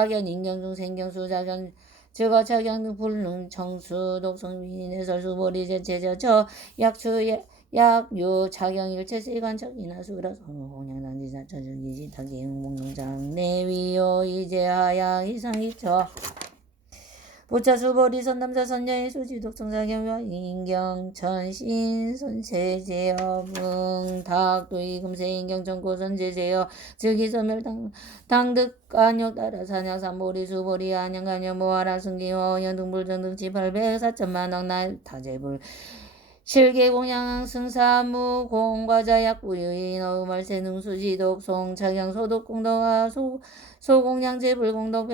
자견 인경중 생경수 자견 즉어 자견 등 불능 청수 독성 위인해설 수보리 제체저 약추 약유 자경일체 세관적이나 수라 공양당지 자처주기지 타기응 목농장 내위요 이제하양 이상이처 부차수보리 선남자 선녀의 수지 독성자경과 인경천 신손세제여 닭도이 금세인경 전고선제제여 즉이서멸 당득간역 따라 사냥삼보리 수보리 안양간여 모하라 승기호 연등불전등 지팔백 사천만억 날 타제불 실계공양 승사무 공과자 약부유인 어음알세 능수지 독송 착양 소독 공덕화 소공양제 불공덕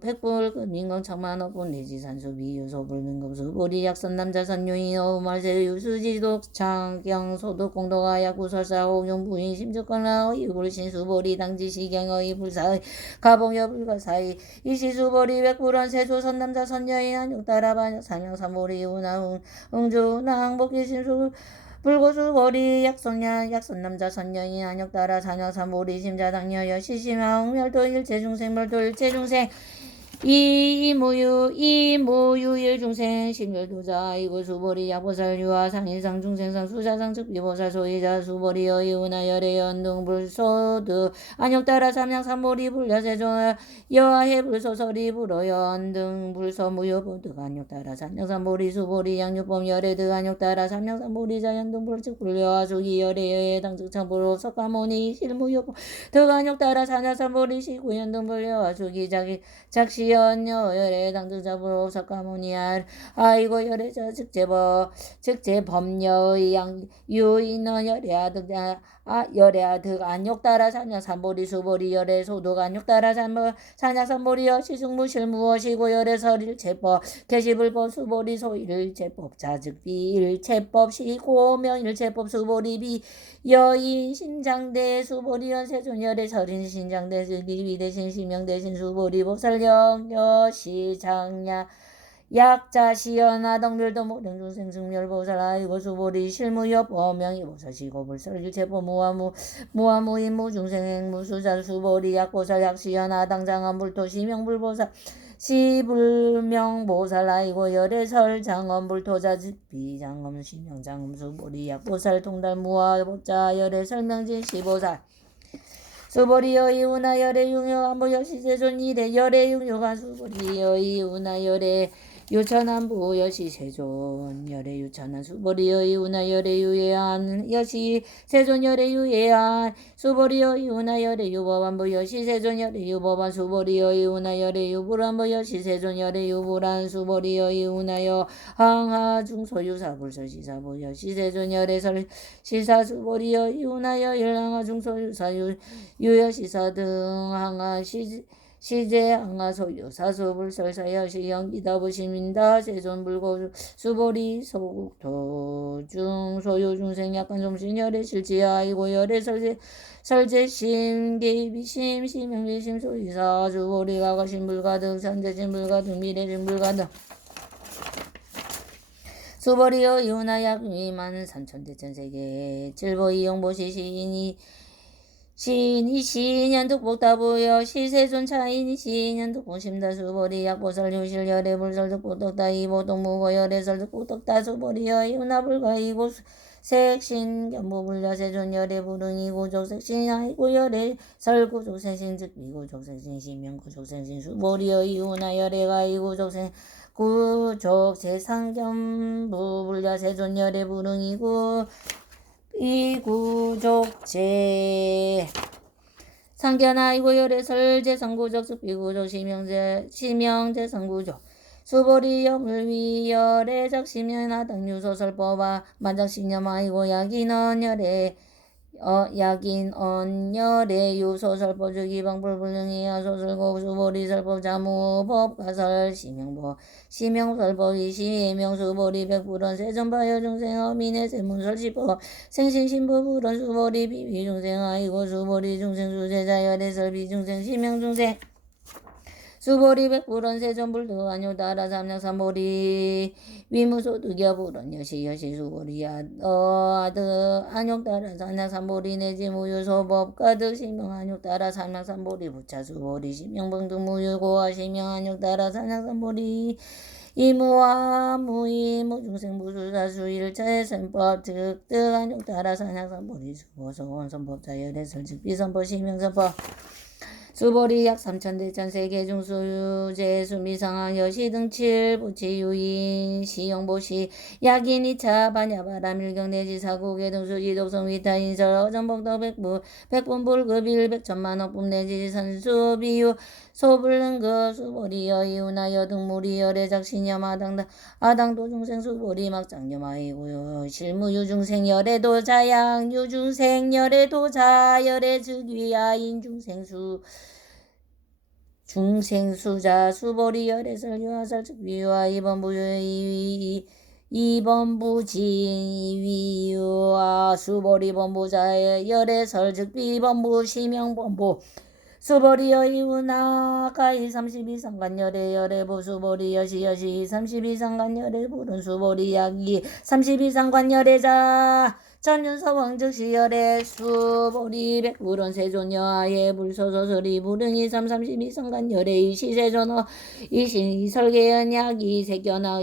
백불 민건 청만업분 내지산수 비유소 불능금수 보리 약선 남자 선유인 어음알세 유수지 독창경 소독 공덕화 약구설사 호용 부인 심주권라 어이불 신수보리 당지 시경의 불사의 가봉여 불가사의 이시수보리 백불원 세조 선남자 선여인 한육따라 반역 삼양삼보리 운하웅 응주운항 복기신수 불고수 거리 약선남자 선녀인 안역따라 사녀삼보리 심자당녀여 시심하웅 멸도 일체중생 멸도 일체중생 이무유 일중생 신멸도자 이고수보리 약보살 유아 상인상 중생상 수자상 즉비보살 소이자 수보리 여이우나 열애연등 불소드 안역따라 삼양삼보리 불여세조 여해 불소설이 불어연등 불서무효보득 안역따라 삼양삼보리 수보리 양육범 열애득 안역따라 삼양삼보리 자연등 불측 불여와 수기 열애여해 당측창 불호석가모니 실무효보 득 안역따라 사냐삼보리 시구연등 불여와 수기 작시 연여 열애 당득자불 오사카모니알 아이고 열애자 즉제범여의 유인어 열애아득 안욕따라 사냐삼보리 수보리 열애 소독 안욕따라 사냐삼보리 여시승무 실무어시고 열애설일 체법 개시불법 수보리 소일 체법 자즉비 일체법 시고명 일체법 수보리 비 여인 신장대 수보리 연세존 열애 설인 신장대 즉기 대신 시명 대신 수보리 법살령 여시장야 약자시연하 덩별도 모등중생승멸보살 아이고 수보리 실무여 범명이 보살시고 불설일체보 무아무인무 중생무수자 수보리 약보살 약시연하 당장한 불토 시명불보살 시불명보살 아이고 열애설 장엄불토자 비장엄 시명장엄 수보리 약보살 통달 무아보자 열애설명진 시보살 수보리 여이우나 열애 융효 안보 여시세존 이래 열애 융효가 수보리 여이우나 열애 유천안부 여시세존 열애 유천안 수보리 여이우나 열애 유예안 여시세존 열애 유예안 수보리 여이우나 열애 유법안부 여시세존 열애 유법안 수보리 여이우나 열애 유불안부 여시세존 열애 유불안 수보리 여이우나 여항하 중소유사 불설시사부 여시세존 열애설 시사 수보리 여이우나 여일항하 중소유사 유여시사 등 항하 시제 항하 소유사 수불설사 여시 연기다부 시민다 세존 불고 수보리 소국토 중 소유 중생 약간 좀신 열애 실지 아이고 열애 설제심 개비심 시명비심 소유사 수보리 가가심 불가득 산제심 불가득 미래심 불가득 수보리여 이훈아 약위만 삼천대천세계 칠보이용보시 시인이 시인연득복다부여 시세존 차인이 시인연득복심다 수보리 약보살 유실 열애 불설득복덕다 이보동무고 열애설득복덕다 수보리여 이훈아불가 이고 색신 견보불야세존 열애 불응이고 족색신 아이고 열애 설구족생신 즉비구족생신 시명구족생신 수보리여 이훈아 열애가 이구족생 구족 세상견부 불야세존 열애 불응이고 이구족제 상견아이고 열애설 제성구족 숙비구족 시명제 성구족 수보리 여물위 열애적 시면하당 유소설법화 만작신념 아이고 약인언 열애 약인 언열의 유소설법 즉이방불불능이야 소설고 수보리 설법 자무법 가설 시명설법 이시명수보리 백불원 세전바여 중생 어민의 세문설시법 생신신부 불원 수보리 비비중생 아이고 수보리 중생 수제자 열애설 비중생 시명중생 수보리 백불원 세존불도 안요따라 삼냥삼보리 위무소득여불원 여시 수보리야 아드 안욕따라 삼냥삼보리 내지 무유소법 가득 시명 안욕따라 삼냥삼보리 부차 수보리 시명봉득 무유고와 시명 안욕따라 삼냥삼보리 이무와 무이 무중생 무술사수 일차의 선법 득득 안욕따라 삼냥삼보리 수보소원 선법자 열애설 즉비선법 시명선법 수보리 약 3,000대천 세계 중수유제 수미상항 여시등칠 부치유인 시영보시 약인 2차 반야바람 일경내지 사국의 등수지 독성 위타인설 어전복덕 백분불급 100천만억 뿜내지 선수 비유 소불능급 수보리 여이우나 여등무리 열애작신염 아당도 중생 수보리 막장염아이고요 실무유 중생 열애도 자양 유중생 열애도 자 열애즉위아인 중생수자 수보리 열애설 유하설 즉위와 이번부지위와 수보리 번부자의 열애설 즉위번부 시명번부 수보리 여이우나 가이 32상간 열애부 수보리 여시 32상간 열애부른 수보리 약이 32상간 열애자 전윤서왕 즉시 열애 수보리 백불원 세존여아예 불소소설이 불응이 32상간 열애 시세전어 이설계연 약이 색견아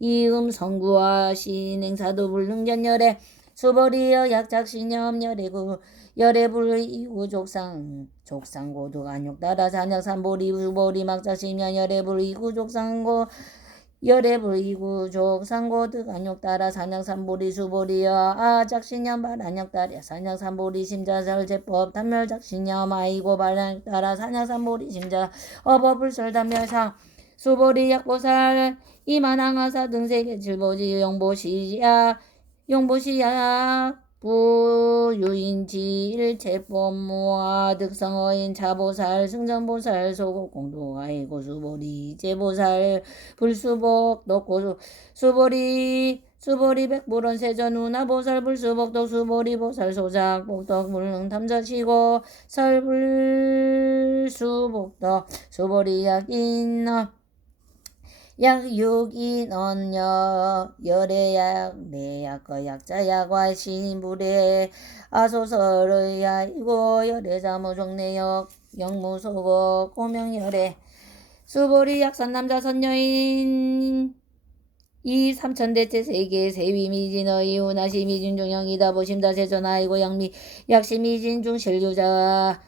이음성구와 신행사도 불능전 열애 수보리여 약작신염 열애불 이구족상 족상고도 안욕따라 산약삼보리 수보리 막작신염 열애불 이구족상고 열애불 이구족상고 득 안욕따라 산약삼보리 수보리여 아작신염 발안욕따라 산약삼보리 심자설 제법 단멸작신염 아이고 발안욕따라 산약삼보리 심자 어법불설 단멸상 수보리 약보살 이만항하사 등세계 칠보지 용보시야 부유인지 일체법무와 득성어인 자보살 승전보살 소곡공도 아이고 수보리 제보살 불수복 덕고 수보리 백불원 세전우나 보살 불수복덕 수보리 보살 소작 복덕 물능 탐자시고 설불수복덕 수보리 약인어 약육인언여 열애약 내약거 약자약과 신불에 아소설의 야이고 열애자무종내역 영무소고 고명열애 수보리 약선남자 선여인 이 3,000대째 세계 세위미진어 이우나시 미진중영이다 보심다 세존아이고 양미 약시미진중 실류자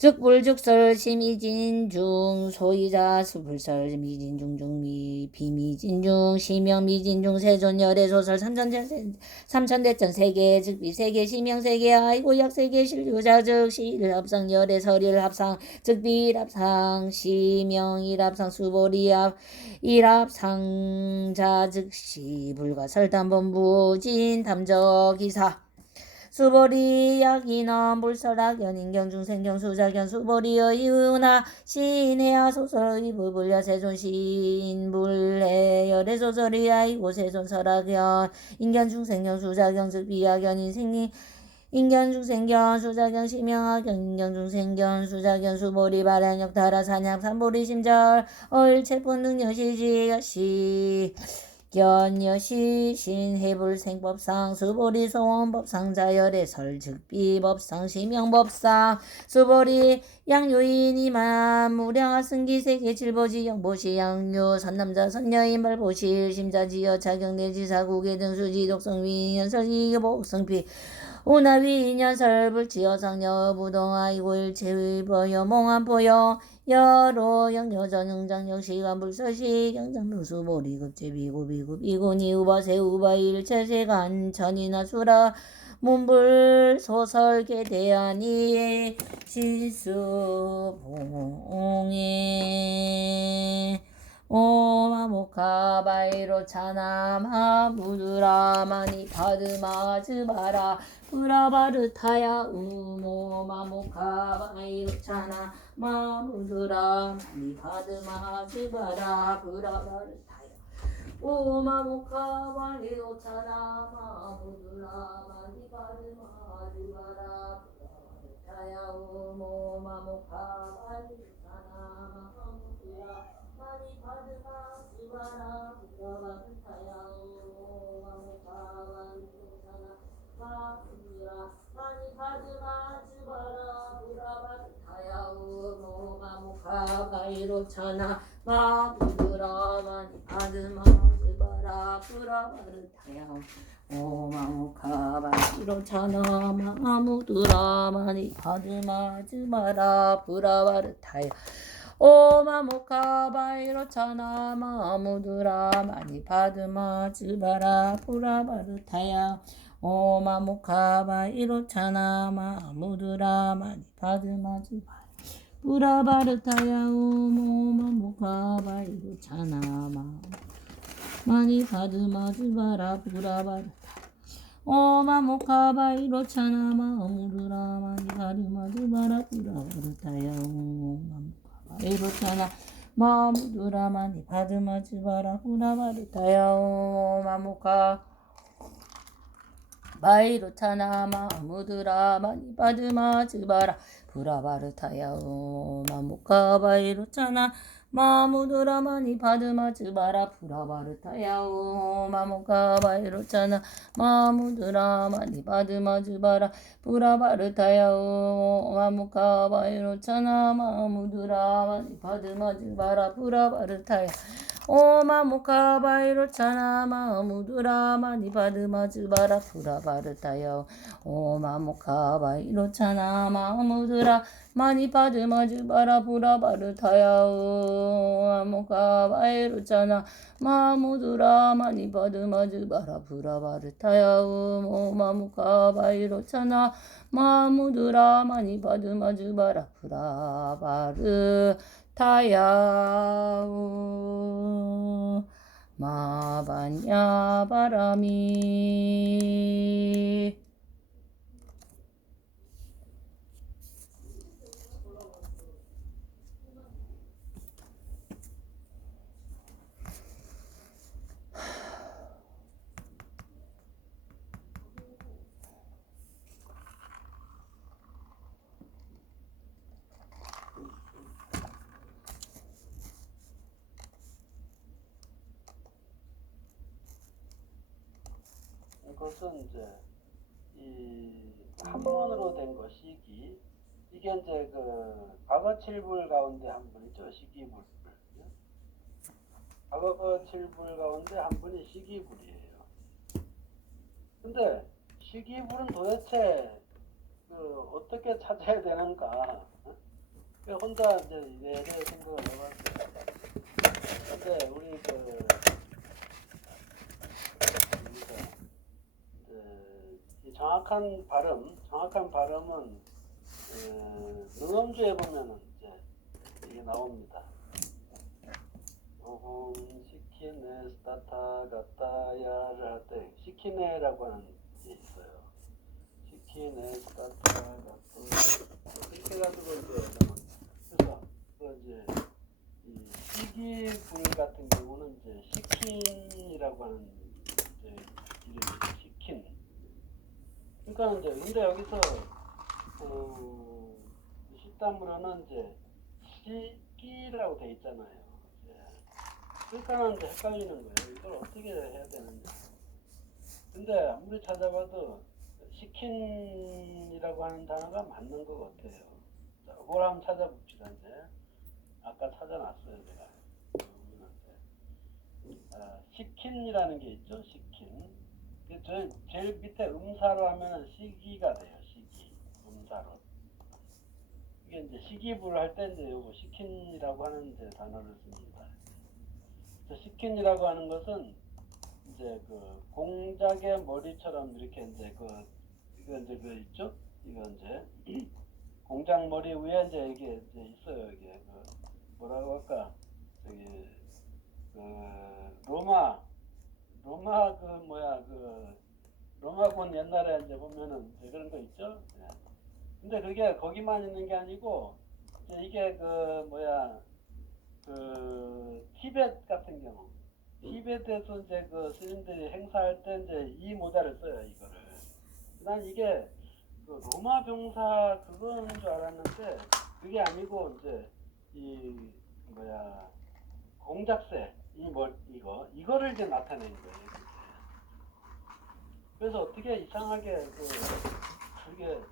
즉불즉설 시미진중 소이자 수불설 미진중 중미 비미진중 시명 미진중 세존열애 소설 3,000대천 세계 즉비 세계 시명 세계 아이고 약 세계 실류자 즉 시일합상 열애 설일합상 즉비 일합상 시명 일합상 수보리 일합상자 즉시 불가 설담본부 진탐적이사 수보리 약인원 불설학연 인경중 생경 수자견 수보리여 이우나 신해야 소설의 불불야 세존 신불해 열애 소설이 아이고 세존 설학연 인견중 생경 수자견 즉비학연 인견중 생견 수자견 시명학연 인견중 생견 수자견 수보리 발안역 다라 산약 삼보리 심절 얼체분 능여시지 여시 견여시 신해불생법상 수보리 소원법상 자열의 설즉비법상 시명법상 수보리 양요인 이만 무량하 승기세계 칠보지 영보시 양요 선남자 선여인 발보시 심자지여 자경내지 사국의 등수지 독성위 연설이 복성피 오나위 인연설 불치여상여 부동아이고 일체의보여 몽환보여 여로 영여전응장영 시간불서시 경장명수보리 급제비구비구 이군이 우바세 우바일체세간 천이나 수라 문불 소설 개대하니 실수봉에 오마모카바이로 차나마 부드라마니 파드마즈바라 브라바르타야 우모마모카바이로 차나마 부드라마니 파드마즈바라 브라바르타야 오마모카바이로 차나마 부드라마니 파드마즈바라 타야우 모마모카 바이루차나 마무드라 많이 받으마 주바라 부라바 타야우 모마모카 바이루차나 마무드라 많이 받으마 주바라 부라바 타야우 모마모카 바이루차나 마무드라 많이 받으마 주바라 부라바 타야우 오마무카바 이로차나 마무드라 많이 받으마지 마라 브라바르타야 오마무카바 이로차나 마무드라 많이 받으마지 마라 브라바르타야 오마무카바 이로차나 마무드라 많이 받으마지 마라 브라바르타야 오마무카바 이로차나 많이 받으마지 마라 브라바르 오마모카바 이로차나 마무르라 많이 받으마지 마라 브라바르타야 오마모카바 이로차나 마무르라 많이 받으마지 마라 브라바르타야 오마모카 바이로차나 마무드라 많이 받으마지 마라 브라바르타야 오마모카바 이로차나 마무드라 많이 받으마지 마라 브라바르타야 오마모카바 이로차나 마무드라 많이 받으마지 마라 브라바르타야 오마모카바 이로차나 마무드라 많이 받으마지 마라 브라바르타야 오마모카바 이로차나 마무드라 많이 받으마지 마라 브라바르타야 오마모카바 이로차나 마무드라 많이 받으마지 마라 브라바르타야 오마모카바 이로차나 마무드라 많이 받으마지 마라 브라바르타야 오마모카바 이로차나 마무드라 많이 받으마지 마라 브라바르타야 마반야 바람이 이것은 이제 이 한문으로 된 거 시기 이게 이제 그 과거 칠불 가운데 한 분이죠 시기불. 과거 칠불 가운데 한 분이 시기불이에요. 근데 시기불은 도대체 그 어떻게 찾아야 되는가? 혼자 이제 이래저래 생각을 해봤어요. 근데 우리 이 정확한 발음은 능엄주에 보면은 이제 이게 나옵니다. 시키네 스타타 가타야를 할 때 시키네라고 하는 게 있어요. 시키네 스타타 가타 이렇게 해가지고 그래서 이제 이 시기불 같은 경우는 이제 시킨이라고 하는 이제 이름이 시킨. 그러니까 이제 근데 여기서 식단문화는 이제 시기라고 돼 있잖아요. 그러니까 이제 헷갈리는 거예요. 이걸 어떻게 해야 되느냐. 근데 아무리 찾아봐도 시킨이라고 하는 단어가 맞는 것 같아요. 자, 그걸 한번 찾아봅시다. 이제 아까 찾아놨어요 제가. 시킨이라는 게 있죠. 시킨. 제일 밑에 음사로 하면은 시기가 돼요. 시기 음사로. 이게 이제 시기불 할 때 이제 요거 시킨이라고 하는 이제 단어를 씁니다. 시킨이라고 하는 것은 이제 그 공작의 머리처럼 이렇게 이제 이거 이제 있죠? 이거 이제 공작 머리 위에 이제 이게 이제 있어요. 이게 뭐라고 할까? 저기 로마 로마군 옛날에 이제 보면은 이제 그런 거 있죠? 네. 근데 그게 거기만 있는 게 아니고 이제 이게 티벳 같은 경우 티벳에서 이제 스님들이 행사할 때 이제 이 모자를 써요. 이거를. 난 이게 그 로마 병사 그거인 줄 알았는데 그게 아니고 이제 이 뭐야 공작새 이거를 이제 나타낸 거예요. 그게. 그래서 어떻게 이상하게 그게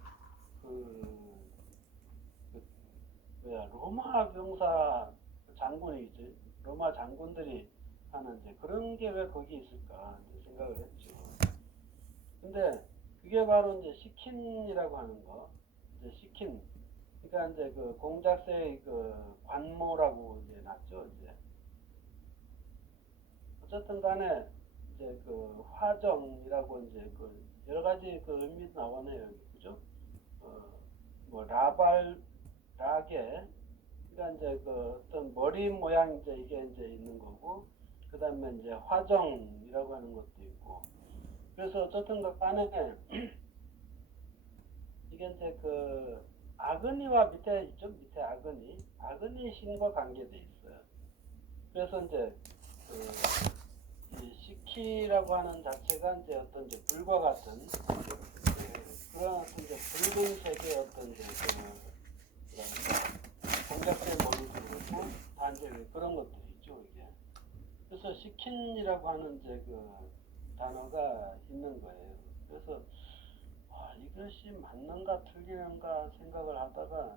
로마 병사 장군이지 로마 장군들이 하는 이제 그런 게 왜 거기 있을까 이제 생각을 했죠. 근데 그게 바로 이제 시킨이라고 하는 거, 이제 시킨. 그러니까 이제 그 공작새의 그 관모라고 이제 났죠. 이제 어쨌든 간에 이제 그 화정이라고 이제 그 여러 가지 그 의미도 나오네요. 그죠? 뭐 라게 그러니까 이제 그 어떤 머리 모양 이제 이게 이제 있는 거고, 그 다음에 이제 화정이라고 하는 것도 있고. 그래서 어쨌든 간에 이게 이제 그 아그니와 밑에 있죠. 밑에 아그니 신과 관계돼 있어요. 그래서 이제 이 시키라고 하는 자체가 이제 어떤 이제 불과 같은 그런 어떤 이제 붉은색의 어떤 이제 공작새 머리도 그렇고 단지 그런 것들이 있죠. 이게. 그래서 시킨이라고 하는 이제 그 단어가 있는 거예요. 그래서 이것이 맞는가 틀리는가 생각을 하다가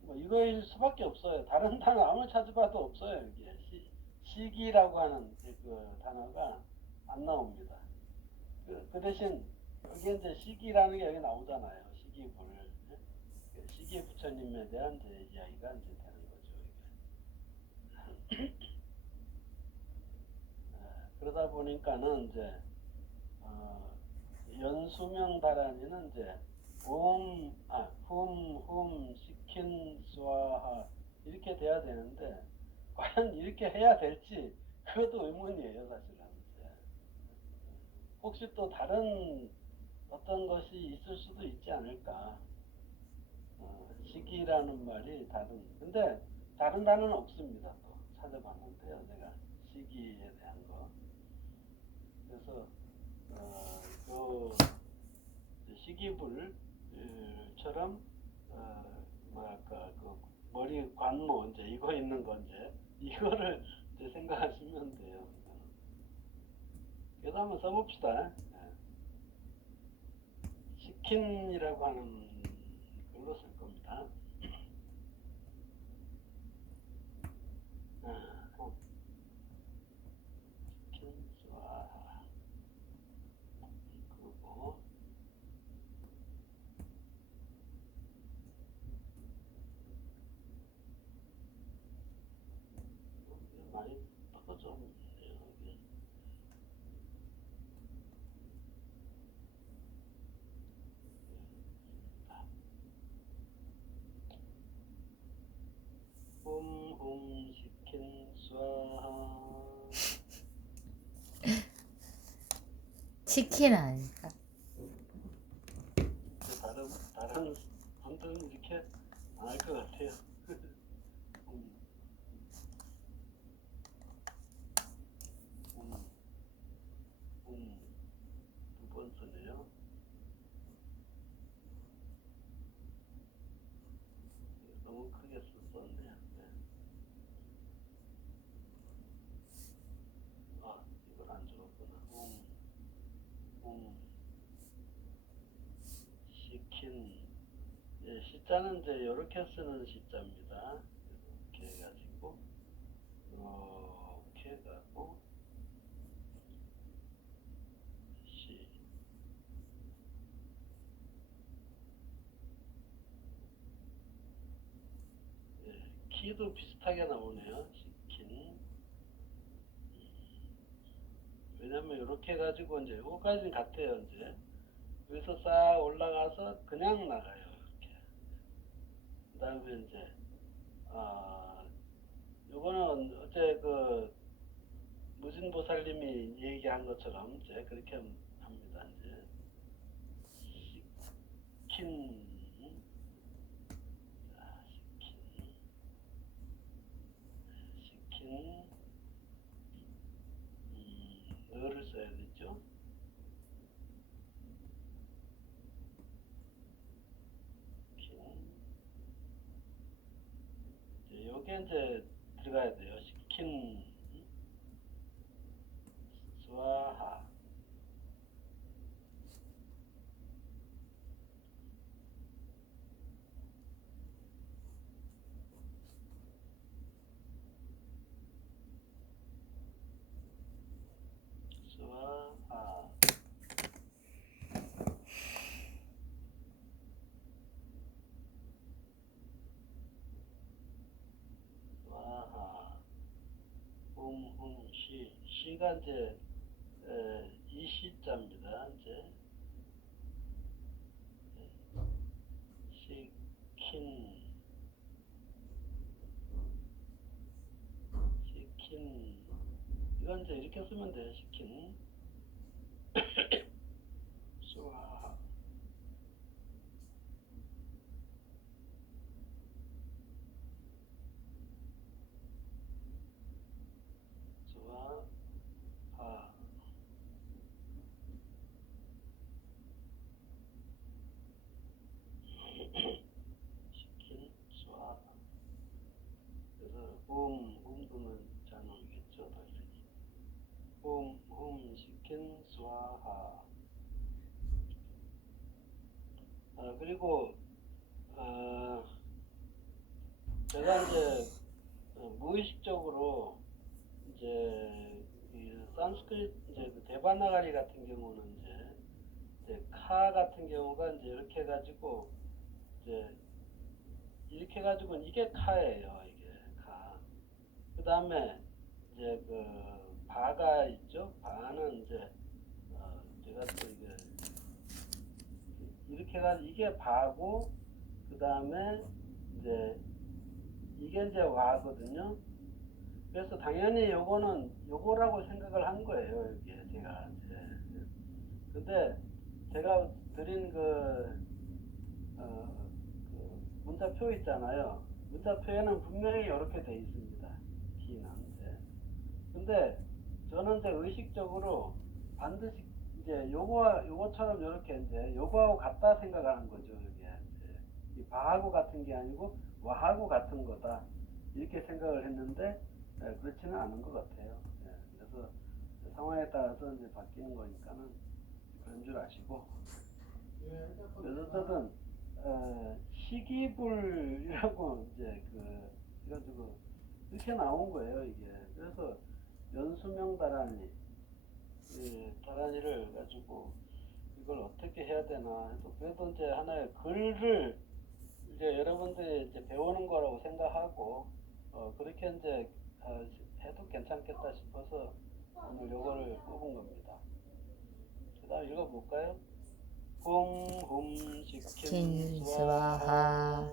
뭐 이거일 수밖에 없어요. 다른 단어 아무리 찾아봐도 없어요. 이게 시기라고 하는 그 단어가 안 나옵니다. 그 대신 여기 이제 시기라는 게 여기 나오잖아요. 시기불. 시기 부처님에 대한 이제 이야기가 이제 되는 거죠. 이게. 그러다 보니까는 이제 연수명 다란이는 이제 훔, 시킨, 수아하 이렇게 돼야 되는데 과연 이렇게 해야 될지 그것도 의문이에요, 사실은. 혹시 또 다른 어떤 것이 있을 수도 있지 않을까. 시기라는 말이 근데 다른 단어는 없습니다. 또 찾아봤는데요, 내가 시기에 대한 거. 그래서 그 시기불처럼 뭐랄까 그 머리 관모 이제 이거 있는 건 이거를 이제 생각하시면 돼요. 그래서 한번 써봅시다. 시킨이라고 하는 걸로 쓸 겁니다. 시킨 수아 그리고 많이 떨어졌네요. 시킨 수아 치킨 아닐까? 다른 분들은 이렇게 안 할 것 같아요. 두 번 쓰네요. 너무 크게 썼네요. 이걸 안 적었구나. 시킨. 시자는 이제 이렇게 쓰는 시자입니다. 이렇게 해가지고 이렇게 해가고 시. 키도 비슷하게 나오네요. 시킨. 왜냐면 이렇게 해가지고 이제 요거까지는 같아요. 이제 여기서 싹 올라가서 그냥 나가요. 이렇게. 그 다음에 이제 요거는 어제 그 무진보살님이 얘기한 것처럼 이제 그렇게 합니다. 이제 시킨 시킨 너를 써야겠죠. 요게 이제 들어가야 돼요. 시킨 스와하. 스와하. 스와하. 시가 이제 이 시자입니다. 이제 시킨 이건 이제 이렇게 쓰면 돼요. 시킨 스와하. 스와하. 시킨 스와하. 그래서 음도는 잔음이겠죠. 당연히 시킨 스와하. 그리고 제가 이제 무의식적으로 이제 이 산스크리트 이제 그 데바나가리 같은 경우는 이제 카 같은 경우가 이제 이렇게 해가지고 이렇게 해가지고 이게 카예요. 이게 카. 그 다음에 이제 그 바가 있죠. 바는 이제 제가 또 이게 이렇게 해가지고 이게 바고 그 다음에 이제 이게 이제 와거든요. 그래서 당연히 요거는 요거라고 생각을 한 거예요. 이게 제가 이제. 근데 제가 드린 그 문자표 있잖아요. 문자표에는 분명히 이렇게 돼 있습니다. T는 이제. 근데 저는 이제 의식적으로 반드시 이제 요거처럼 이렇게 이제 요거하고 같다 생각하는 거죠. 이게 이제 이 바하고 같은 게 아니고 와하고 같은 거다 이렇게 생각을 했는데 그렇지는 않은 것 같아요. 그래서 상황에 따라서 이제 바뀌는 거니까는 그런 줄 아시고. 그래서 어쨌든 시기불이라고 이제 그래가지고 이렇게 나온 거예요. 이게. 그래서 연수명 다란이 다란이를 가지고 이걸 어떻게 해야 되나 해서 그래도 이제 하나의 글을 이제 여러분들이 이제 배우는 거라고 생각하고 그렇게 이제 해도 괜찮겠다 싶어서 오늘 요거를 뽑은 겁니다. 그 다음 읽어볼까요? 시킨 스와하.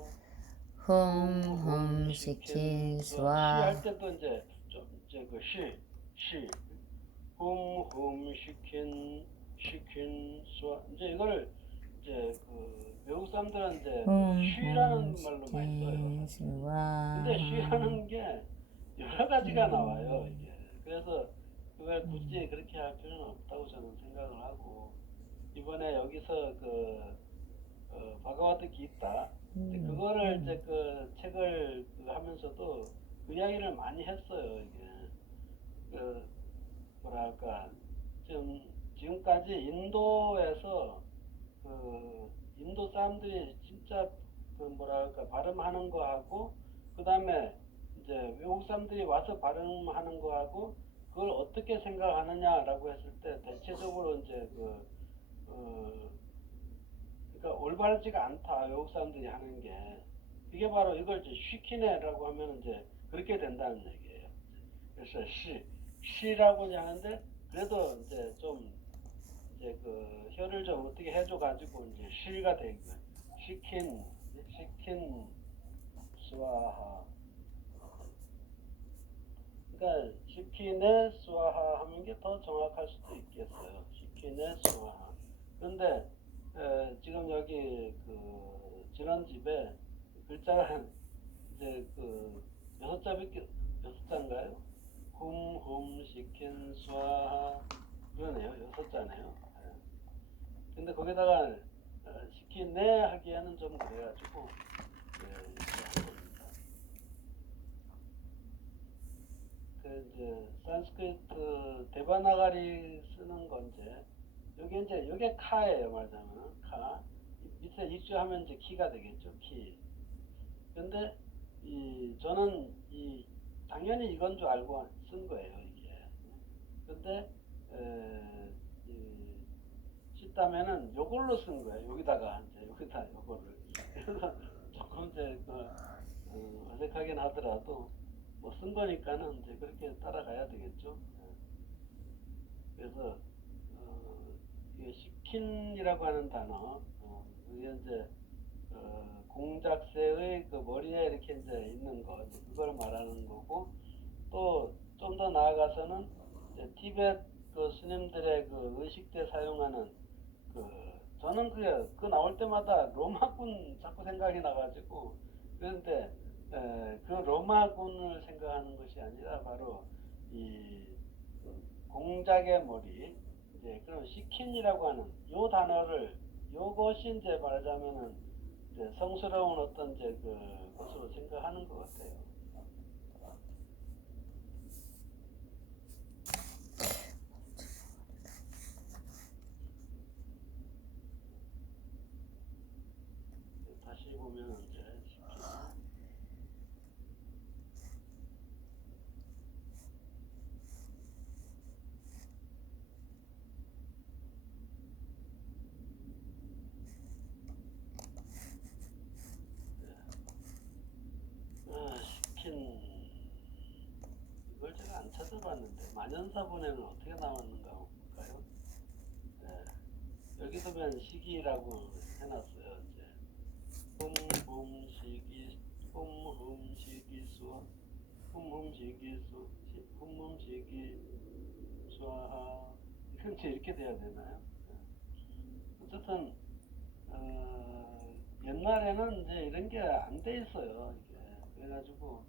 시킨 시 스와하. 할 때도 이제 좀 이제 그 시 시킨 스와 이제 이걸 이제 그 외국 사람들은 이제 쉬라는 말로 많이 써요. 근데 쉬라는 게 여러 가지가 나와요. 이게. 그래서 그걸 굳이 그렇게 할 필요는 없다고 저는 생각을 하고 이번에 여기서 바가와트 기타 그거를 이제 그 책을 하면서도 그 이야기를 많이 했어요. 이게 뭐랄까 지금까지 인도에서 인도 사람들이 진짜 뭐랄까 발음하는 거하고 그 다음에 이제 외국 사람들이 와서 발음하는 거하고 그걸 어떻게 생각하느냐라고 했을 때 대체적으로 이제 그러니까 올바르지가 않다. 외국 사람들이 하는 게. 이게 바로 이걸 이제 쉬키네라고 하면 이제 그렇게 된다는 얘기예요. 그래서 시라고 하는데 그래도 이제 좀 이제 혀를 좀 어떻게 해줘 가지고 이제 시가 된 거예요. 시킨 스와하. 그러니까 시키네 스와하 하는 게 더 정확할 수도 있겠어요. 시키네 스와하. 그런데 지금 여기 진원집에 글자가 이제 6자인가요? 시킨 스와하 그러네요. 6자네요. 근데 거기다가 시키네 하기에는 좀 그래가지고 이렇게 한 겁니다. 이제 산스크리트 데바나가리 쓰는 건데 여기 이제 요게 카예요 말하자면 카 밑에 입주하면 이제 키가 되겠죠 키. 근데 저는 당연히 이건 줄 알고 쓴 거예요 이게. 근데 씻다면은 요걸로 쓴 거예요. 여기다가 이제 여기다 요거를. 그래서 조금 이제 어색하긴 하더라도 뭐 쓴 거니까는 이제 그렇게 따라가야 되겠죠. 그래서 이게 시킨이라고 하는 단어, 이게 이제 공작새의 그 머리에 이렇게 이제 있는 거, 이제 그걸 말하는 거고, 또 좀 더 나아가서는 이제 티베트 그 스님들의 그 의식 때 사용하는 저는 그 나올 때마다 로마군 자꾸 생각이 나가지고 그런데 그 로마군을 생각하는 것이 아니라 바로 이 공작의 머리 이제 그런 시킨이라고 하는 요 단어를 요것이 이제 말하자면은 이제 성스러운 어떤 이제 것으로 생각하는 것 같아요. 다시 보면 이제 시킨. 시킨 이걸 제가 안 찾아봤는데 만연사본에는 어떻게 나왔는가 볼까요? 네. 여기도 보면 시기라고 해놨어요. 이제 흠흠시기 흠흠시기수 흠흠시기수 흠흠시기 수하하 이렇게 돼야 되나요? 네. 어쨌든 옛날에는 이제 이런 게 안 돼 있어요. 이게 그래가지고